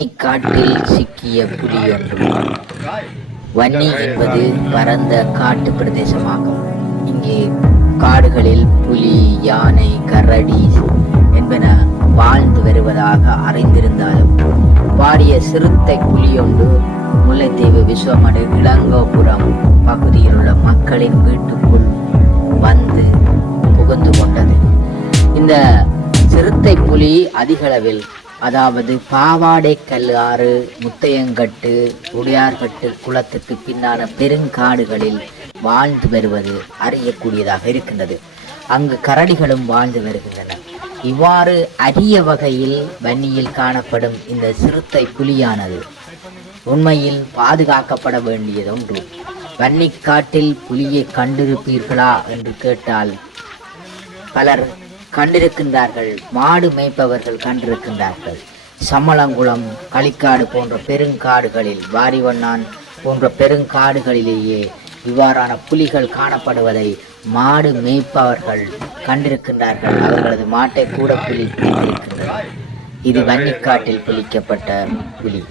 காட்டில் சிக்கிய புலி ஒன்று. வன்னி என்பது பரந்த காட்டு பிரதேசமாகும். இங்கே காடுகளில் புலி, யானை, கரடி என்பன வாழ்ந்து வருவதாக அறிந்திருந்தாலும் பாரிய சிறுத்தை புலியொன்று முல்லைத்தீவு விஸ்வமடு இளங்கோபுரம் பகுதியில் உள்ள மக்களின் வீட்டுக்குள் வந்து புகுந்து கொண்டது. இந்த சிறுத்தை புலி அதிகளவில், அதாவது பாவாடை கல்லாறு, முத்தையங்கட்டு, உடையார்கட்டு குளத்துக்கு பின்னான பெருங்காடுகளில் வாழ்ந்து வருவது அறியக்கூடியதாக இருக்கின்றது. அங்கு கரடிகளும் வாழ்ந்து வருகின்றன. இவ்வாறு அரிய வகையில் வன்னியில் காணப்படும் இந்த சிறுத்தை புலியானது உண்மையில் பாதுகாக்கப்பட வேண்டியதொன்று. வன்னிக்காட்டில் புலியை கண்டிருப்பீர்களா என்று கேட்டால் பலர் கண்டிருக்கின்றார்கள். மாடு மேய்ப்பவர்கள் கண்டிருக்கின்றார்கள். சம்மளங்குளம், களிக்காடு போன்ற பெருங்காடுகளில், வாரிவண்ணான் போன்ற பெருங்காடுகளிலேயே இவ்வாறான புலிகள் காணப்படுவதை மாடு மேய்ப்பவர்கள் கண்டிருக்கின்றார்கள். அவர்களது மாட்டை கூட புலி பிடித்திருக்கின்றனர். இது வன்னிக்காட்டில் பிடிக்கப்பட்ட புலி.